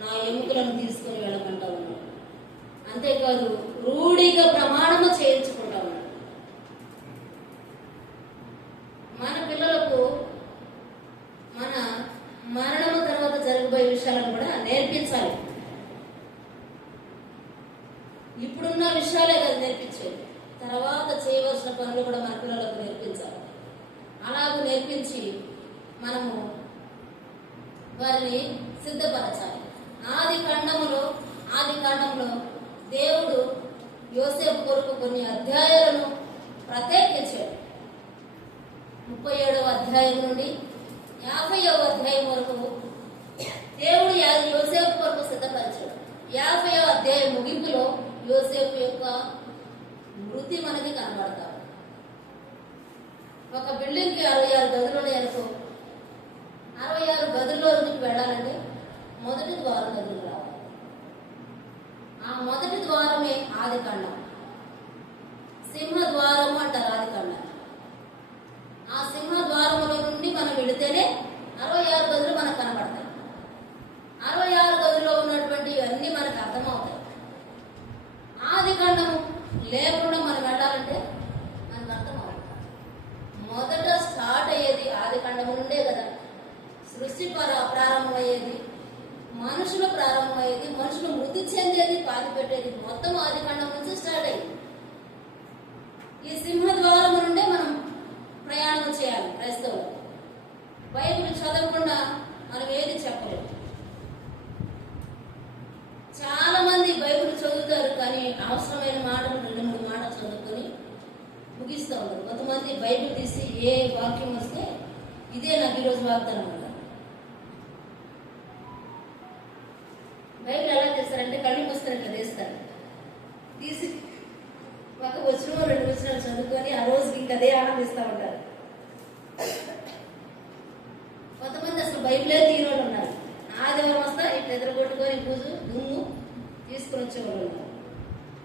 నా ఎముకలను తీసుకొని వెళ్ళమంటా ఉన్నాడు. అంతేకాదు, రూఢిగా ప్రమాణము చేయించుకుంటా ఉన్నాడు. మన పిల్లలకు మన మరణము తర్వాత జరగబోయే విషయాలను కూడా నేర్పించాలి. ఇప్పుడున్న విషయాలే కదా నేర్పించేది, తర్వాత చేయవలసిన పనులు కూడా మన పిల్లలకు నేర్పించాలి. అలాగూ నేర్పించి మనము వారిని సిద్ధపరచాలి. ఆది కాండంలో దేవుడు యోసేపు కొరకు కొన్ని అధ్యాయాలను ప్రత్యేకించాడు. 37వ అధ్యాయం నుండి 50వ అధ్యాయం వరకు దేవుడు యోసేపు కొరకు సిద్ధపరిచాడు. 50వ అధ్యాయం ముగింపులో యోసేపు యొక్క వృత్తి మనకి కనబడతాడు. ఒక బిల్డింగ్ కి 66 గదులు ఉన్నాయనుకో, 66 గదుల్లోకి వెళ్ళాలంటే మొదటి ద్వారం గదులు రావాలి. ఆ మొదటి ద్వారమే ఆదికాండం, సింహ ద్వారము అంటారు ఆదికాండం. ఆ సింహ ద్వారముల నుండి మనం వెళితేనే 66 గదులు మనకు కనబడతాయి. 66 గదుల్లో ఉన్నటువంటి అన్ని మనకు అర్థమవుతాయి. ఆదికాండము లేకుండా మనం వెళ్ళాలంటే మనకు అర్థమవుతుంది. మొదట స్టార్ట్ అయ్యేది ఆదికాండము నుండే కదా. సృష్టి ప్రారంభమయ్యేది, మనుషులు ప్రారంభమయ్యేది, మనుషులు మృతి చెందేది, పాతి పెట్టేది మొత్తం ఆదికాండం నుంచి స్టార్ట్ అయ్యింది. ఈ సింహద్వారం నుండే మనం ప్రయాణం చేయాలి. క్రైస్తవులు బైబిల్ చదవకుండా మనం ఏది చెప్పలేము. చాలా మంది బైబిల్ చదువుతారు, కానీ అవసరమైన మాటలు 2-3 మాటలు చదువుకొని ముగిస్తూ ఉంటారు. కొంతమంది బైబిల్ తీసి ఏ వాక్యం వస్తే ఇదే నాకు ఈరోజు వాగ్దానం అంటారు. బైబిల్ ఎలా చేస్తారంటే కళ్ళు మూస్తున్నట్లు తీస్తారు, తీసి ఒక వచనం 2 వచనాలు చదువుకొని ఆ రోజుకి ఇంకా అదే ఆనందిస్తూ ఉంటారు. కొంతమంది అసలు బైబిలే తీరోళ్ళు ఉన్నారు. ఆదివారం వస్తా ఇట్లా ఎదురుగొట్టుకొని పూజ దుమ్ము తీసుకుని వచ్చేవాళ్ళు ఉన్నారు.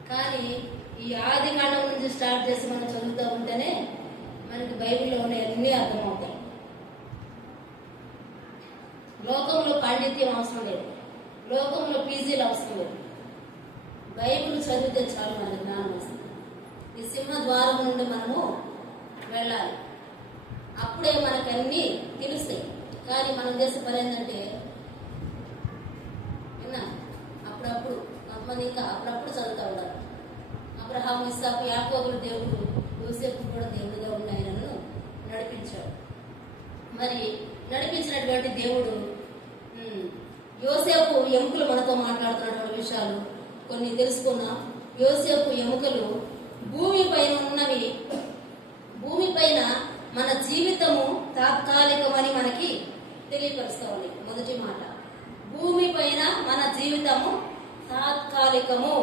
కానీ ఈ ఆది కాండం నుంచి స్టార్ట్ చేసి మనం చదువుతూ ఉంటేనే మనకి బైబిల్లో ఉన్న అన్నీ అర్థమవుతాయి. లోకంలో పాండిత్యం అవసరం లేదు, లోకంలో పీజీలు అవసరం లేదు. బైబిల్ చదివితే చాలు మనకి జ్ఞానం వస్తుంది. ఈ సింహ ద్వారం నుండి మనము వెళ్ళాలి, అప్పుడే మనకు అన్నీ తెలుస్తాయి. కానీ మనం చేసే పని ఏంటంటే విన్నా అప్పుడప్పుడు కొంతమంది ఇంకా అప్పుడప్పుడు చదువుతూ ఉంటారు. అబ్రహాము, ఇస్సాకు, యాకోబులు దేవుడు, యోసేపు కూడా దేవుడుగా ఉన్న ఆయనను నడిపించాడు. మరి నడిపించినటువంటి దేవుడు యోసేపు ఎముకలు మనతో మాట్లాడుతున్నటువంటి విషయాలు కొన్ని తెలుసుకున్నాం. యోసేపు ఎముకలు భూమిపైన మన జీవితము తాత్కాలికమని మనకి తెలియపరుస్తా ఉంది. మొదటి మాట, భూమిపైన మన జీవితము తాత్కాలికము,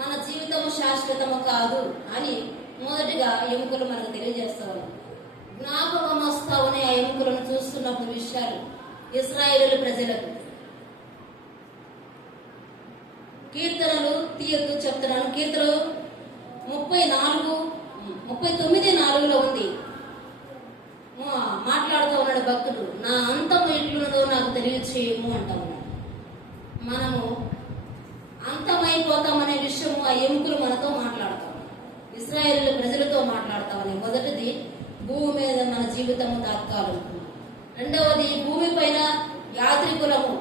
మన జీవితము శాశ్వతము కాదు అని మొదటిగా ఎముకలు మనకు తెలియజేస్తా ఉన్నాయి. జ్ఞాపకం వస్తా ఉన్నాయి ఆ ఎముకలను చూస్తున్నప్పుడు విషయాలు. ఇశ్రాయేలు ప్రజలకు కీర్తనలు తీయద్దు చెప్తున్నాను. కీర్తనలు 39:4 ఉంది. మాట్లాడుతూ ఉన్నాడు భక్తుడు, నా అంతము ఎట్లున్నదో నాకు తెలియచేయము అంటా ఉన్నాడు. మనము అంతమైపోతామనే విషయము ఆ ఎముకలు మనతో మాట్లాడతాం, ఇశ్రాయేలు ప్రజలతో మాట్లాడతామని. మొదటిది, భూమి మీద మన జీవితము తాత్కాలికము. రెండవది, భూమి పైన యాత్రికులము.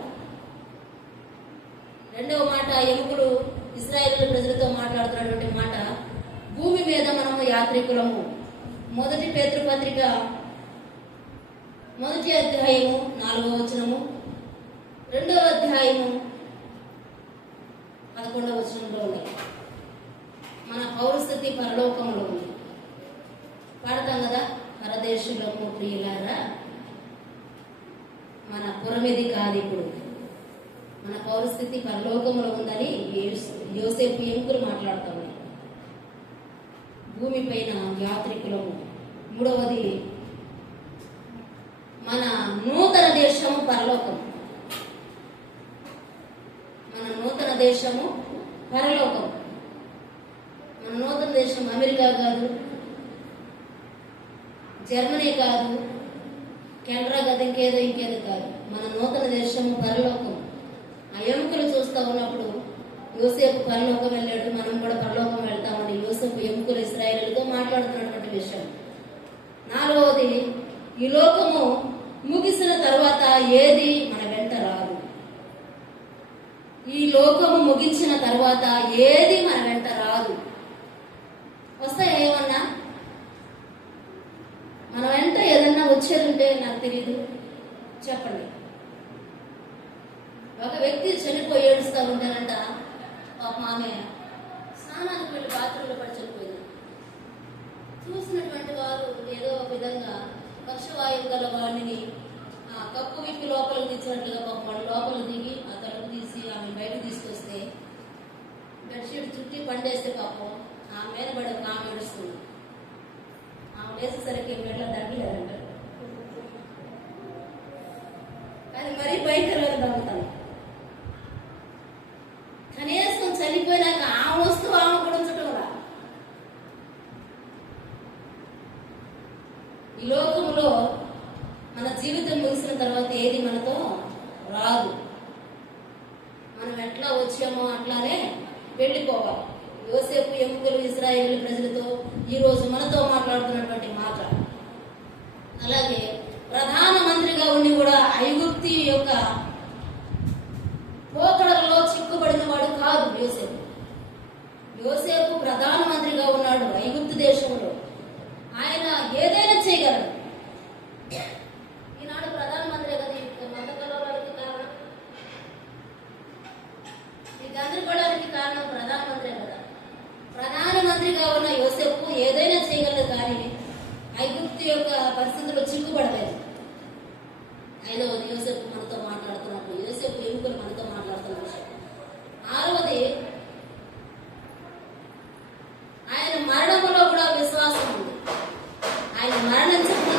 రెండవ మాట, ఎముకలు ఇశ్రాయేలు ప్రజలతో మాట్లాడుతున్నటువంటి మాట, భూమి మీద మనము యాత్రికులము. మొదటి పేతురు పత్రిక 1వ అధ్యాయము 4వ వచనము, 2వ అధ్యాయము 11వ వచనంలో ఉన్నాయి. మన పౌరస్థితి పరలోకంలో ఉంది. పాడతాం కదా, పరదేశులము ప్రియులారా, మన పురమిది కాదు ఇప్పుడు, మన పౌరస్థితి పరలోకంలో ఉందని యోసేపు ఎముకలు మాట్లాడుతూ ఉన్నాయి. భూమి పైన యాత్రికులము. మూడవది, మన నూతన దేశము పరలోకం. మన నూతన దేశము పరలోకం. మన నూతన దేశం అమెరికా కాదు, జర్మనీ కాదు, కెనడా కాదు, ఇంకేదో కాదు. మన నూతన దేశము పరలోకం. ఆ ఎముకలు చూస్తూ ఉన్నప్పుడు యోసేపు పరలోకం వెళ్ళాడు, మనం కూడా పరలోకం వెళ్తామని యోసేపు ఎముకలు ఇశ్రాయేలుతో మాట్లాడుతున్నటువంటి విషయం. 4వది, ఈ లోకము ముగిసిన తర్వాత ఏది మన వెంట రాదు. ఈ లోకము ముగించిన తర్వాత ఏది మన వెంట రాదు. వస్తాయి ఏమన్నా మన వెంట ఏదన్నా వచ్చేదుంటే నాకు తెలీదు, చెప్పండి. ఒక వ్యక్తి చనిపోయి ఏడుస్తూ ఉంటారంట. పాపం ఆమె స్నానానికి వెళ్ళి బాత్రూంలో పడి చనిపోయింది. చూసినటువంటి వారు ఏదో ఒక విధంగా పక్షవాయువు గల వాడిని కప్పు విప్పి లోపలికి తెచ్చినట్లుగా పాపం వాళ్ళు లోపలికి దిగి ఆ తలుపు తీసి ఆమె బయటకు తీసుకొస్తే బెడ్షీట్ చుట్టి పండేస్తే పాపం ఆమె మీద పడి ఒక ఆమె ఏడుస్తుంది. ఆమె వేసేసరికి మెడలో తగ్గలేదంట. కానీ మరీ భయంకరంగా తగ్గుతాను. కనీసం చనిపోయినాక ఆమె వస్తూ ఆమె కూడా ఉంచటం రా. ఈ లోకంలో మన జీవితం ముగిసిన తర్వాత ఏది మనతో రాదు. మనం ఎట్లా వచ్చామో అట్లానే వెళ్ళిపోవాలి. యోసేపు ఎముకలు ఇశ్రాయేలు ప్రజలతో ఈ రోజు మనతో మాట్లాడుతున్నటువంటి మాట. అలాగే ప్రధానమంత్రిగా ఉండి కూడా ఐగుప్తి యొక్క పోకడలలో చిక్కుబడిన వాడు కాదు యోసేపు. యోసేపు ప్రధానమంత్రిగా ఉన్నాడు ఐగుప్తు దేశంలో. ఆయన ఏదైనా చేయగలడు. ఈనాడు ప్రధానమంత్రి కదా మత కలవడానికి కారణం, ఈ గందరగోళానికి కారణం ప్రధానమంత్రి కదా. ప్రధానమంత్రిగా ఉన్న యోసేపు ఏదైనా చేయగలదు, కానీ ఐగుప్తు యొక్క పరిస్థితుల్లో చిక్కుపడలేదు. 5వది, యోసేపు మనతో మాట్లాడుతున్నప్పుడు యోసేపు ఎముకలు మనతో మాట్లాడుతున్న విషయం. 6వది, ఆయన మరణంలో కూడా విశ్వాసం ఉంది. ఆయన మరణించకుండా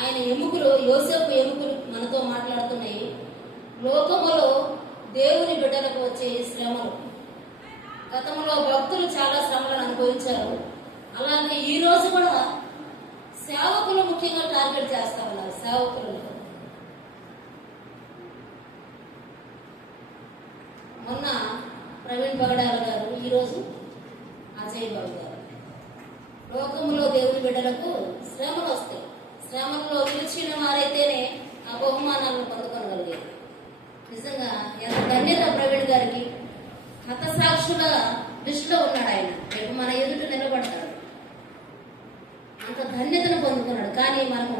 ఆయన ఎముకలు, యోసేపు ఎముకలు మనతో మాట్లాడుతున్నాయి. లోకములో దేవుని బిడ్డలకు వచ్చే శ్రమలు. గతంలో భక్తులు చాలా శ్రమలను అనుభవించారు. అలాగే ఈ రోజు కూడా సేవకులు ముఖ్యంగా టార్గెట్ చేస్తా ఉన్నారు. సేవకులు మొన్న ప్రవీణ్ బగడాల గారు, ఈరోజు అజయ్ బాబు గారు. లోకంలో దేవుని బిడ్డలకు శ్రమలు వస్తాయి. శ్రమల్లో నిలిచిన వారైతేనే ఆ బహుమానాలను పొందుకోగలిగారు. నిజంగా ఎంత ధన్యత ప్రవీణ్ గారికి. హతసాక్షుల లిస్టులో ఉన్నాడు ఆయన. రేపు మన ఎదుట నిలబడతాడు. అంత ధన్యతను పొందుకున్నాడు. కానీ మనకు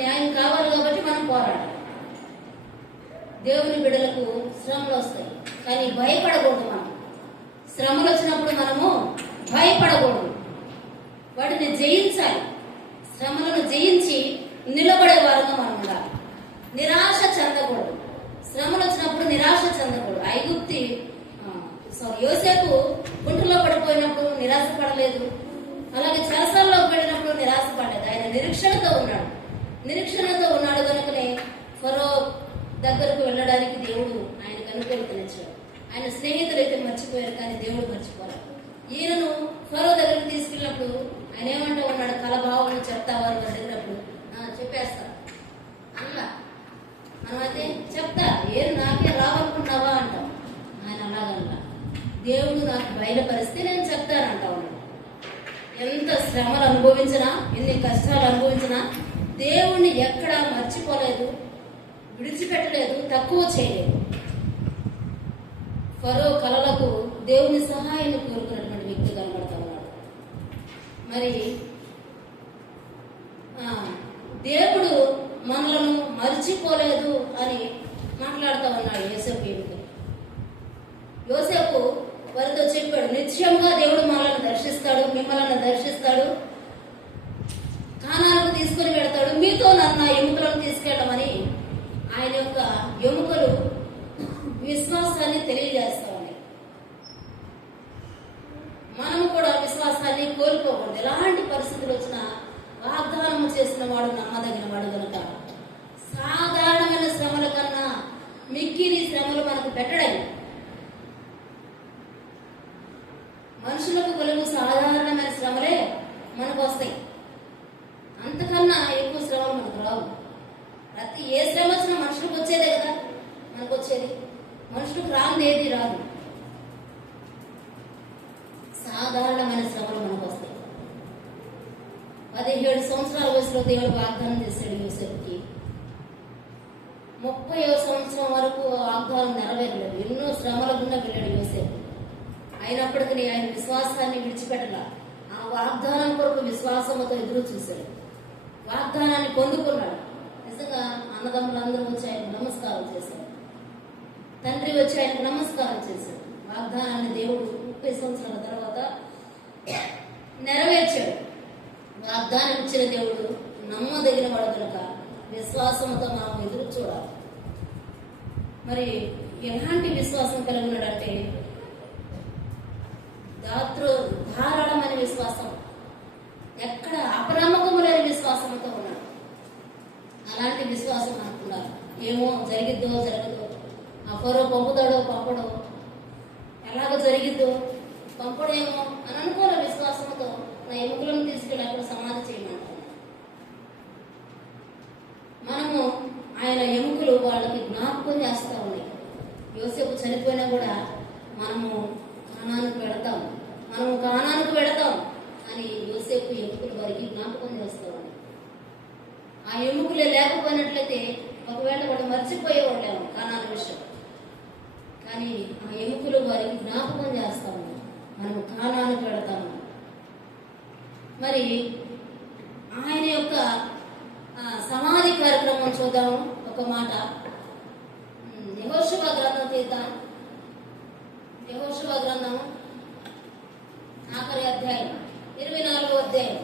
న్యాయం కావాలి కాబట్టి మనం పోరాడాలి. దేవుని బిడ్డలకు శ్రమలు వస్తాయి, కానీ భయపడకూడదు. మనం శ్రమలు వచ్చినప్పుడు మనము భయపడకూడదు, వాటిని జయించాలి. శ్రమలను జయించి నిలబడే వారంగా మనం ఉండాలి. నిరాశ చెందకూడదు. శ్రమలు వచ్చినప్పుడు నిరాశ చెందకూడదు. యోసేపు గుంటలో పడిపోయినప్పుడు నిరాశ పడలేదు. అలాగే చెరసాల్లో పడినప్పుడు నిరాశ పడలేదు. ఆయన నిరీక్షణతో ఉన్నాడు కనుకనే ఫరో దగ్గరకు వెళ్ళడానికి దేవుడు ఆయనకు అనుకూలతనిచ్చాడు. ఆయన స్నేహితులు అయితే మర్చిపోయారు, కానీ దేవుడు మర్చిపోయారు. ఈయనను ఫరో దగ్గరకు తీసుకెళ్ళినప్పుడు ఆయన ఏమంటూ ఉన్నాడు, కలభావం చెప్తావా అని అడిగినప్పుడు చెప్పేస్తా అలా. మనమైతే చెప్తా, ఏం నాకే రావాలనుకున్నావా అంటాం. ఆయన అలాగల్లా, దేవుడు నాకు బయలుపరిస్తే నేను చెప్తానంటా ఉన్నాడు. ఎంత శ్రమలు అనుభవించినా, ఎన్ని కష్టాలు అనుభవించినా దేవుణ్ణి ఎక్కడా మర్చిపోలేదు, విడిచిపెట్టలేదు, తక్కువ చేయలేదు. ఫరో కలలకు దేవుని సహాయాన్ని కోరుకున్నటువంటి వ్యక్తి కనబడతా ఉన్నాడు. మరి దేవుడు మనలను మర్చిపోలేదు అని మాట్లాడుతూ ఉన్నాడు యోసేపు. యోసేపు వారితో చెప్పాడు, నిత్యంగా దేవుడు మనల్ని దర్శిస్తాడు, మిమ్మల్ని దర్శిస్తాడు, కానాలకు తీసుకుని వెళ్తాడు, మీతో నన్ను ఎముకలను తీసుకెళ్ళమని ఆయన యొక్క ఎముకలు విశ్వాసాన్ని తెలియజేస్తా ఉన్నాయి. మనము కూడా విశ్వాసాన్ని కోల్పోకూడదు. ఎలాంటి పరిస్థితులు వచ్చినా వాగ్దానం చేసిన వాడు నమ్మదగిన వాడు కనుక సాధారణమైన శ్రమల కన్నా మిక్కిలి శ్రమలు మనకు పెట్టడం. మనుషులకు కలుగు సాధారణమైన శ్రమలే మనకు వస్తాయి. అంతకన్నా ఎక్కువ శ్రమలు మనకు రావు. ప్రతి ఏ శ్రమ వచ్చినా మనుషులకు వచ్చేదే కదా మనకు వచ్చేది. మనుషులకు రానిది ఏది రాదు. సాధారణమైన శ్రమలు మనకు వస్తాయి. 17 సంవత్సరాల వయసులో దేవుడు వాగ్దానం చేశాడు యోసేపుకి. 30వ సంవత్సరం వరకు వాగ్దానం నెరవేరలేదు. ఎన్నో శ్రమల గుండా వెళ్ళాడు యోసేపు. అయినప్పటికీ ఆయన విశ్వాసాన్ని విడిచిపెట్టలా. ఆ వాగ్దానం కొరకు విశ్వాసంతో ఎదురు చూశాడు. వాగ్దానాన్ని పొందుకున్నాడు. నిజంగా అన్నదమ్ములందరూ వచ్చి ఆయనకు నమస్కారం చేశారు. తండ్రి వచ్చి ఆయనకు నమస్కారం చేశాడు. వాగ్దానాన్ని దేవుడు 30 సంవత్సరాల తర్వాత నెరవేర్చాడు. వాగ్దానం ఇచ్చిన దేవుడు నమ్మదగిన వాడు కనుక విశ్వాసంతో మనం ఎదురు చూడాలి. మరి ఎలాంటి విశ్వాసం కలిగి ఉన్నాడంటే ధారాళమైన విశ్వాసం, ఎక్కడ అపనమ్మకము లేని విశ్వాసంతో ఉన్నాడు. అలాంటి విశ్వాసం అనుకున్నారు. ఏమో జరిగిద్దో జరగదో, ఆ ఫరో పంపుతాడో పంపడో, ఎలాగో జరిగిద్దో పంపడేమో అని అనుకోలే. విశ్వాసంతో నా ఎముకలను తీసుకెళ్ళి అక్కడ సమాధి చేయమంటారు. మనము ఆయన ఎముకలు వాళ్ళకి జ్ఞాపకం చేస్తూ ఉన్నాయి. యోసేపు చనిపోయినా కూడా మనము కానానికి వెళతాం అని యోసేపు ఎముకలు వారికి జ్ఞాపకం చేస్తూ ఉన్నాయి. ఆ ఎముకలే లేకపోయినట్లయితే ఒకవేళ వాళ్ళు మర్చిపోయేవాళ్ళేమో కానాని విషయం. కానీ ఆ ఎముకలు వారికి జ్ఞాపకం చేస్తా ఉన్నాయి. మనము కానానికి వెళతాము. మరి ఆయన యొక్క సమాధి కార్యక్రమం చూద్దాము. ఒక మాట యెహోషువ గ్రంథం తీద్దాం. యెహోషువ గ్రంథం ఆఖరి అధ్యాయం 24వ అధ్యాయం.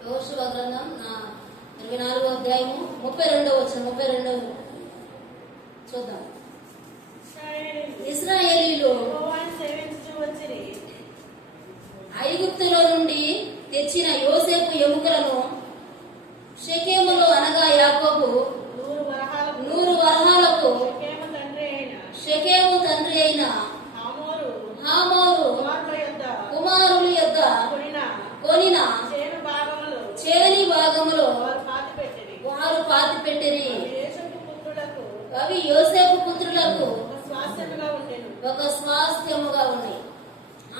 యెహోషువ గ్రంథం 24వ అధ్యాయము 32వ వచనం. 32 చూద్దాం. ఇశ్రాయేలీలు యెహోవాను సేవించుచు వచ్చిరి. ఐగుప్తులో నుండి తెచ్చిన యోసేపు ఎముకలను షెకెములో అనగా యాకోబు 100 వరహాలకు 100 వరహాలకు షెకెము తండ్రి అయిన షెకెము తండ్రి అయిన హమోరు హామోరు కుమారుల యొద్ద కుమారుల యొద్ద కొనిన కొనిన చేను భాగములో చేని భాగములో వారు పాతిపెట్టిరి. వారు పాతిపెట్టిరి. అవి యోసేపు పుత్రులకు అవి యోసేపు పుత్రులకు ఒక స్వాస్థ్యముగా ఉండెను. ఒక స్వాస్థ్యముగా ఉన్నాయి.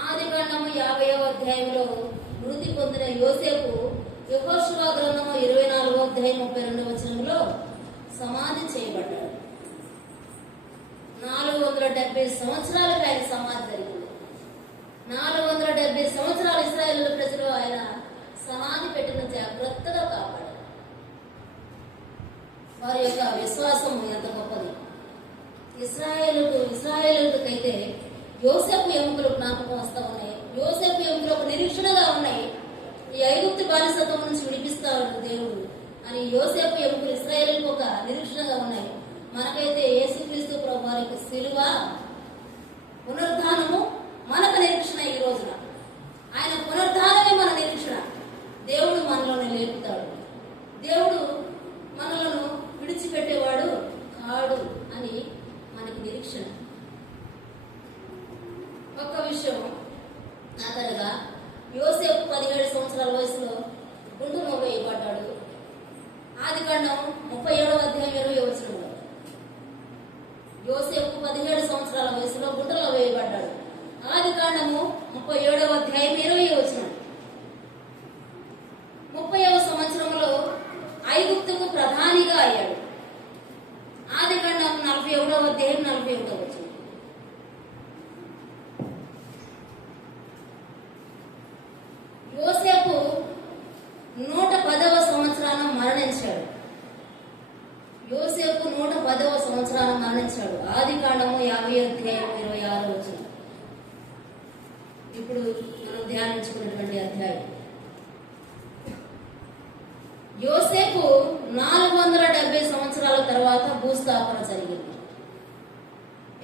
ఆదికాండము 50వ అధ్యాయంలో మృతి పొందిన యోసేపు యెహోషువ గ్రంథము 24వ అధ్యాయం 32వ వచనంలో సమాధి చేయబడ్డాడు. 470 సంవత్సరాలకు ఆయన సమాధి జరిగింది. 470 సంవత్సరాలు ఇశ్రాయేలు ప్రజలు ఆయన సమాధి పెట్టిన జాగ్రత్తగా కాపాడారు. వారి యొక్క విశ్వాసం ఎంత గొప్పది. ఇశ్రాయేలుకైతే యోసేపు ఎముకలు జ్ఞాపకం వస్తా ఉన్నాయి. యోసేపు ఎముకలు ఒక నిరీక్షణగా ఉన్నాయి. ఈ ఐగుప్తు బానిసత్వం నుంచి విడిపిస్తాడు దేవుడు అని యోసేపు ఎముకలు ఇశ్రాయేలుకు ఒక నిరీక్షణగా ఉన్నాయి. మనకైతే యేసుక్రీస్తు ప్రభు వారికి సిలువ పునరుద్ధానము మనకు నిరీక్షణ. ఈ రోజున ఆయన పునరుద్ధానమే మన నిరీక్షణ. దేవుడు మనలోనే లేపుతాడు. దేవుడు మనలను విడిచిపెట్టేవాడు కాడు అని మనకి నిరీక్షణ. ఒక్క విషయం అతనుగా యోసేపు 17 సంవత్సరాల వయసులో గుండులో వేయబడ్డాడు. ఆదికాండం 37వ అధ్యాయం 20వ వచనంలో యోసేపు 17 సంవత్సరాల వయసులో గుంటలో వేయబడ్డాడు. ఆదికాండము 37వ అధ్యాయం 20వ వచనం. 30వ సంవత్సరంలో ఐగుప్తుకు ప్రధానిగా అయ్యాడు. ఆదికాండం 41వ అధ్యాయం 41వ వచనం. యోసేపు 110వ సంవత్సరాన మరణించాడు. యోసేపు 110వ సంవత్సరాన మరణించాడు. ఆదికాండము 50 అధ్యాయం 26వ వచనం. ఇప్పుడు మనం ధ్యానించుకున్నటువంటి అధ్యాయం. యోసేపు 470 సంవత్సరాల తర్వాత భూస్థాపన జరిగింది.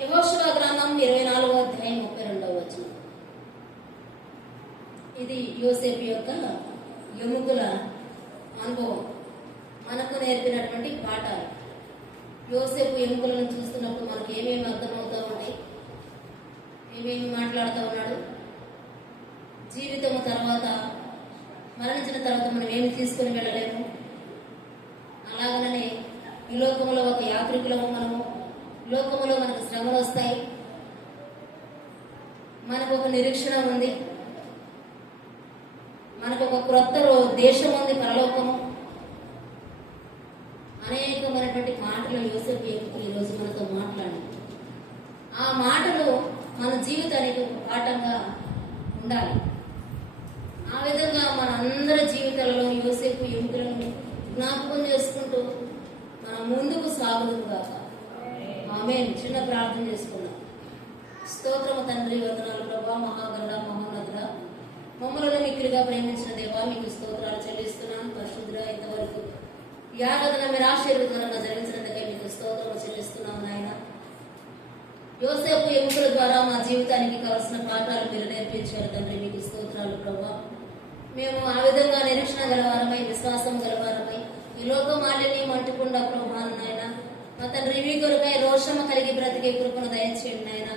యెహోషువ గ్రంథం 24వ అధ్యాయం 32వ వచనం. ఇది యోసేపు యొక్క ఎముకల అనుభవం మనకు నేర్పినటువంటి పాఠాలు. యోసేపు ఎముకలను చూస్తున్నప్పుడు మనకు ఏమేమి అర్థమవుతా ఉన్నాయి, ఏమేమి మాట్లాడుతూ ఉన్నాడు, జీవితము తర్వాత మరణించిన తర్వాత మనం ఏమి తీసుకుని వెళ్ళలేము. అలాగనే ఈ లోకంలో ఒక యాత్రికులము మనము. లోకంలో మనకు శ్రమలు వస్తాయి. మనకు ఒక నిరీక్షణ ఉంది. మనకు ఒక క్రొత్త దేశం ఉంది, పరలోకము. అనేకమైనటువంటి మాటలు యోసేపు ఎముకలు ఈరోజు మనతో మాట్లాడి, ఆ మాటలు మన జీవితానికి ఒక పాఠంగా ఉండాలి. ఆ విధంగా మన అందరి జీవితాలలో యోసేపు ఎముకలను జ్ఞాపకం చేసుకుంటూ మనం ముందుకు సాగుదుగాక. ఆమేన్. చిన్న ప్రార్థన చేసుకున్నాం. స్తోత్రము తండ్రి, వందనాలు ప్రభా, మహాగరుడ, మహోన్నతుడ, మమ్మలను మిక్కిలిగా ప్రేమించిన దేవా, మీకు స్తోత్రాలు చెల్లిస్తున్నాను. పరిశుద్ధుడా, ఇంతవరకు ఈ ఆరాధన మీరు ఆశీర్వదకరంగా జరిగించినందుకే మీకు స్తోత్రము చెల్లిస్తున్నాము నాయన. యోసేపు ఎముకల ద్వారా మా జీవితానికి కావాల్సిన పాఠాలు మీరు నేర్పించారు తండ్రి, మీకు స్తోత్రాలు ప్రభా. మేము ఆ విధంగా నిరీక్షణ గలవారమై, విశ్వాసం గలవారమై, ఈ లోక మాలిన్యం అంటకుండా ప్రభా నాయన, మా తండ్రి మీ కొరకై రోషము కలిగి బ్రతికే కృపను దయచేయండి నాయన.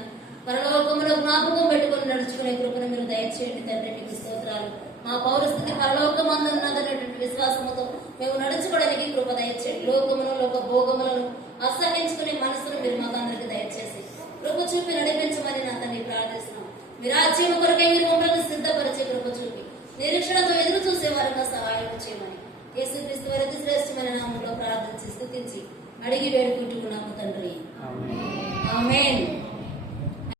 పరలోకములో జ్ఞాపకం పెట్టుకుని నడుచుకునే కృపను మీరు దయచేయండి తండ్రి, మీకు స్తోత్రాలు. మా పౌరస్థితి పరలోకమందు ఉన్నదనేటువంటి విశ్వాసముతో మేము నడుచుకోవడానికి కృప దయచేయండి. లోకమును, లోక భోగములను అసహించుకునే మనసును మీరు మాకు అందరికి దయచేసి కృప చూపి నడిపించమని నా తండ్రి ప్రార్థిస్తున్నాం. మీ రాజ్యం కొరకై మీరు మమ్మల్ని సిద్ధపరిచే కృప చూపి నిరీక్షణతో ఎదురు చూసే వారిగా సహాయం చేయమని యేసుక్రీస్తు వారి అతి శ్రేష్టమైన నామంలో ప్రార్థించి స్తుతించి అడిగి వేడుకుంటున్నాము తండ్రి. ఆమేన్.